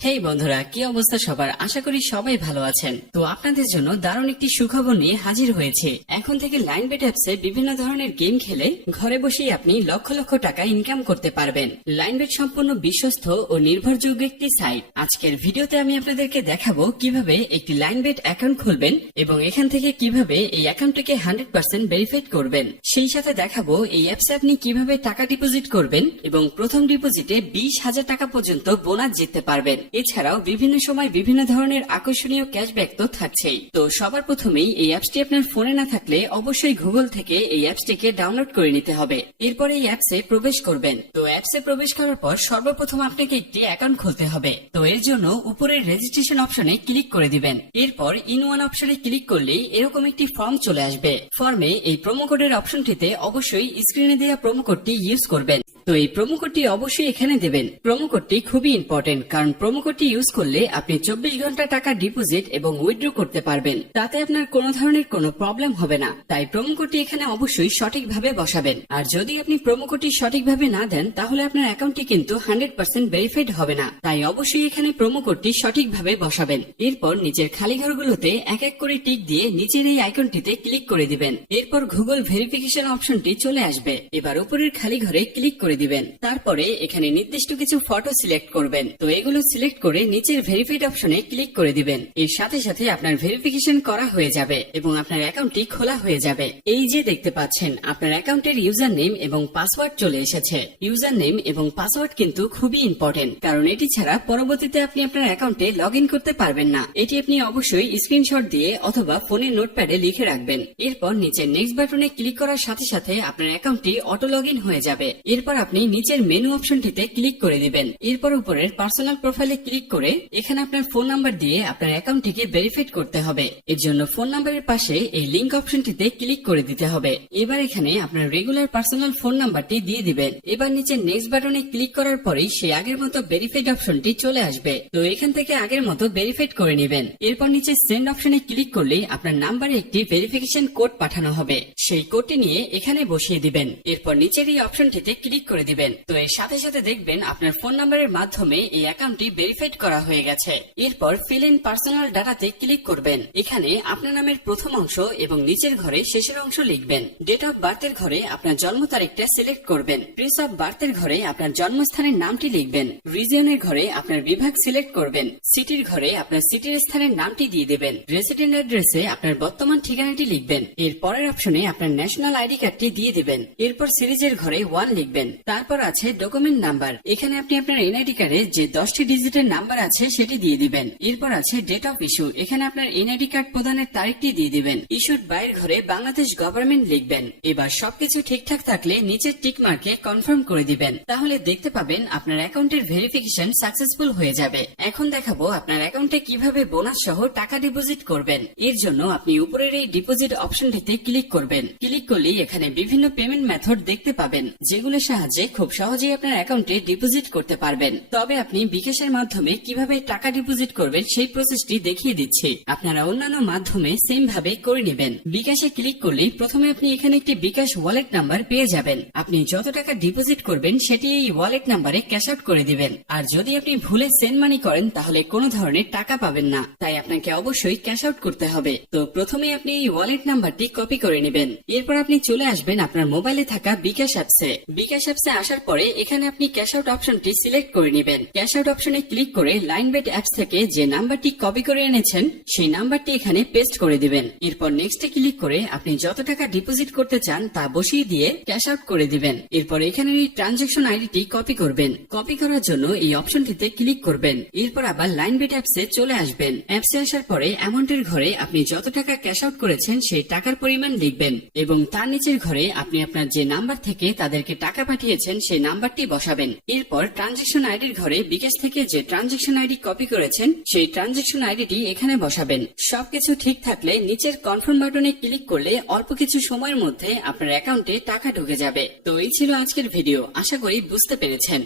হেই বন্ধুরা, কি অবস্থা সবার? আশা করি সবাই ভালো আছেন। তো আপনাদের জন্য দারুণ একটি সুখবর নিয়ে হাজির হয়েছে। এখন থেকে লাইনবেট অ্যাপসে বিভিন্ন ধরনের গেম খেলে ঘরে বসেই আপনি লক্ষ লক্ষ টাকা ইনকাম করতে পারবেন। লাইনবেট সম্পূর্ণ বিশ্বস্ত ও নির্ভরযোগ্য একটি সাইট। আজকের ভিডিওতে আমি আপনাদেরকে দেখাবো কিভাবে একটি লাইনবেট অ্যাকাউন্ট খুলবেন এবং এখান থেকে কিভাবে এই অ্যাকাউন্টটিকে 100% ভেরিফাইড করবেন। সেই সাথে দেখাবো এই অ্যাপসে আপনি কিভাবে টাকা ডিপোজিট করবেন এবং প্রথম ডিপোজিটে 20,000 টাকা পর্যন্ত বোনাস জিততে পারবেন। এছাড়াও বিভিন্ন সময় বিভিন্ন ধরনের আকর্ষণীয় ক্যাশব্যাক তো থাকছেই। তো সবার প্রথমেই এই অ্যাপসটি আপনার ফোনে না থাকলে অবশ্যই গুগল থেকে এই অ্যাপসটিকে ডাউনলোড করে নিতে হবে। এরপর এই অ্যাপসে প্রবেশ করবেন। তো অ্যাপসে প্রবেশ করার পর সর্বপ্রথম আপনাকে একটি অ্যাকাউন্ট খুলতে হবে। তো এর জন্য উপরের রেজিস্ট্রেশন অপশনে ক্লিক করে দিবেন। এরপর ইন ওয়ান অপশনে ক্লিক করলেই এরকম একটি ফর্ম চলে আসবে। ফর্মে এই প্রোমো কোডের অপশনটিতে অবশ্যই স্ক্রিনে দেওয়া প্রোমো কোডটি ইউজ করবেন। তো এই প্রোমো কোডটি অবশ্যই এখানে দেবেন। প্রোমো কোডটি খুবই ইম্পর্টেন্ট, কারণ প্রোমো কোডটি ইউজ করলে আপনি 24 ঘন্টা টাকা ডিপোজিট এবং উইথড্র করতে পারবেন। তাতে আপনার কোনো ধরনের কোনো প্রবলেম হবে না। তাই প্রোমো কোডটি এখানে অবশ্যই সঠিকভাবে বসাবেন। আর যদি আপনি প্রোমো কোডটি সঠিকভাবে না দেন তাহলে আপনার অ্যাকাউন্টটি কিন্তু 100% ভেরিফাইড হবে না। তাই অবশ্যই এখানে প্রোমো কোডটি সঠিকভাবে বসাবেন। এরপর নিচের খালি ঘরগুলোতে এক এক করে টিক দিয়ে নিচের এই আইকনটিতে ক্লিক করে দিবেন। এরপর গুগল ভেরিফিকেশন অপশনটি চলে আসবে। এবার উপরের খালি ঘরে ক্লিক করে দিবেন। তারপরে এখানে নির্দিষ্ট কিছু ফটো সিলেক্ট করবেন। তো এগুলো সিলেক্ট করে নিচের ভেরিফাইড অপশনে ক্লিক করে দিবেন। এর সাথে সাথে আপনার ভেরিফিকেশন করা হয়ে যাবে এবং আপনার অ্যাকাউন্টটি খোলা হয়ে যাবে। এই যে দেখতে পাচ্ছেন আপনার অ্যাকাউন্টের ইউজার নেম এবং পাসওয়ার্ড চলে এসেছে। ইউজার নেম এবং পাসওয়ার্ড কিন্তু খুবই ইম্পর্টেন্ট, কারণ এটি ছাড়া পরবর্তীতে আপনি আপনার অ্যাকাউন্টে লগ ইন করতে পারবেন না। এটি আপনি অবশ্যই স্ক্রিনশট দিয়ে অথবা ফোনের নোটপ্যাডে লিখে রাখবেন। এরপর নিচের নেক্সট বাটনে ক্লিক করার সাথে সাথে আপনার অ্যাকাউন্টটি অটো লগ ইন হয়ে যাবে। এরপর আপনি নিচের মেনু অপশনটিতে ক্লিক করে দিবেন। এরপর উপরের পার্সোনাল প্রোফাইলে ক্লিক করে এখানে আপনার ফোন নাম্বার দিয়ে আপনার অ্যাকাউন্টটিকে ভেরিফাইড করতে হবে। এর জন্য ফোন নাম্বারের পাশে এই লিংক অপশনটিতে ক্লিক করে দিতে হবে। এবার এখানে আপনার রেগুলার পার্সোনাল ফোন নাম্বারটি দিয়ে দিবেন। এবার নিচে নেক্সট বাটনে ক্লিক করার পরেই সেই আগের মতো ভেরিফাইড অপশনটি চলে আসবে। তো এখান থেকে আগের মতো ভেরিফাইড করে নেবেন। এরপর নিচে সেন্ড অপশনে ক্লিক করলেই আপনার নাম্বারে একটি ভেরিফিকেশন কোড পাঠানো হবে। সেই কোডটি নিয়ে এখানে বসিয়ে দিবেন। এরপর নিচের এই অপশনটিতে ক্লিক করে দিবেন। তো এর সাথে সাথে দেখবেন আপনার ফোন নাম্বারের মাধ্যমে এই অ্যাকাউন্টটি ভেরিফাইড করা হয়ে গেছে। এরপর ফিল ইন পার্সোনাল ডাটাতে ক্লিক করবেন। এখানে আপনার নামের প্রথম অংশ এবং নিচের ঘরে শেষের অংশ লিখবেন। ডেট অফ বার্থের ঘরে আপনার জন্ম তারিখটা সিলেক্ট করবেন। প্লেস অফ বার্থের ঘরে আপনার জন্মস্থানের নামটি লিখবেন। রিজিয়নের ঘরে আপনার বিভাগ সিলেক্ট করবেন। সিটির ঘরে আপনার সিটির স্থানের নামটি দিয়ে দেবেন। রেসিডেন্ট অ্যাড্রেসে আপনার বর্তমান ঠিকানাটি লিখবেন। এর পরের অপশনে আপনার ন্যাশনাল আইডি কার্ডটি দিয়ে দেবেন। এরপর সিরিজের ঘরে 1 লিখবেন। তারপর আছে ডকুমেন্ট নাম্বার। এখানে আপনি আপনার এনআইডি কার্ডে যে 10টি ডিজিটের নাম্বার আছে সেটি দিয়ে দিবেন। এরপর আছে ডেট অফ ইস্যু। এখানে আপনার এনআইডি কার্ড প্রদানের তারিখটি দিয়ে দিবেন। ইস্যুড বাইরের ঘরে বাংলাদেশ গভর্নমেন্ট লিখবেন। এবার সবকিছু ঠিকঠাক থাকলে নিচের টিক মার্কে কনফার্ম করে দিবেন। তাহলে দেখতে পাবেন আপনার অ্যাকাউন্টের ভেরিফিকেশন সাকসেসফুল হয়ে যাবে। এখন দেখাবো আপনার অ্যাকাউন্টে কিভাবে বোনাস সহ টাকা ডিপোজিট করবেন। এর জন্য আপনি উপরের এই ডিপোজিট অপশনটিতে ক্লিক করবেন। ক্লিক করলেই এখানে বিভিন্ন পেমেন্ট মেথড দেখতে পাবেন, যেগুলোর সাহায্যে খুব সহজেই আপনার অ্যাকাউন্টে ডিপোজিট করতে পারবেন। তবে আপনি বিকাশের মাধ্যমে কিভাবে টাকা ডিপোজিট করবেন সেই প্রসেসটি দেখিয়ে দিচ্ছি। আপনারা অন্যান্য মাধ্যমে সেম ভাবে করে নেবেন। বিকাশে ক্লিক করলেই প্রথমে আপনি এখানে একটি বিকাশ ওয়ালেট নাম্বার পেয়ে যাবেন। আপনি যত টাকা ডিপোজিট করবেন সেটি এই ওয়ালেট নাম্বারে ক্যাশ আউট করে দিবেন। আর যদি আপনি ভুলে সেন্ড মানি করেন তাহলে কোনো ধরনের টাকা পাবেন না। তাই আপনাকে অবশ্যই ক্যাশ আউট করতে হবে। তো প্রথমে আপনি এই ওয়ালেট নাম্বারটি কপি করে নেবেন। এরপর আপনি চলে আসবেন আপনার মোবাইলে থাকা বিকাশ অ্যাপসে। বিকাশ অ্যাপসে আসার পরে এখানে আপনি ক্যাশ আউট অপশনটি সিলেক্ট করে নেবেন। ক্যাশ আউট অপশনে ক্লিক করে লাইনবেট অ্যাপস থেকে যে নাম্বারটি কপি করে এনেছেন সেই নাম্বারটি এখানে পেস্ট করে দিবেন। এরপর নেক্সটে ক্লিক করে আপনি যত টাকা ডিপোজিট করতে চান তা বসিয়ে দিয়ে ক্যাশ আউট করে দিবেন। এরপর এখানে এই ট্রানজাকশন আইডিটি কপি করবেন। কপি করার জন্য এই অপশনটিতে ক্লিক করবেন। এরপর আবার লাইনবেট অ্যাপসে চলে আসবেন। অ্যাপসে আসার পরে অ্যামাউন্টের ঘরে আপনি যত টাকা ক্যাশ আউট করেছেন সেই টাকার পরিমাণ লিখবেন এবং তার নিচের ঘরে আপনি আপনার যে নাম্বার থেকে তাদেরকে টাকা পাঠিয়েছেন সেই নাম্বারটি বসাবেন। এরপর ট্রানজাকশন আইডির ঘরে বিকাশ থেকে যে ট্রানজাকশন আইডি কপি করেছেন সেই ট্রানজাকশন আইডিটি এখানে বসাবেন। সবকিছু ঠিক থাকলে নিচের কনফার্ম বাটনে ক্লিক করলে অল্প কিছু সময়ের মধ্যে আপনার অ্যাকাউন্টে টাকা ঢুকে যাবে। তো এই ছিল আজকের ভিডিও। আশা করি বুঝতে পেরেছেন।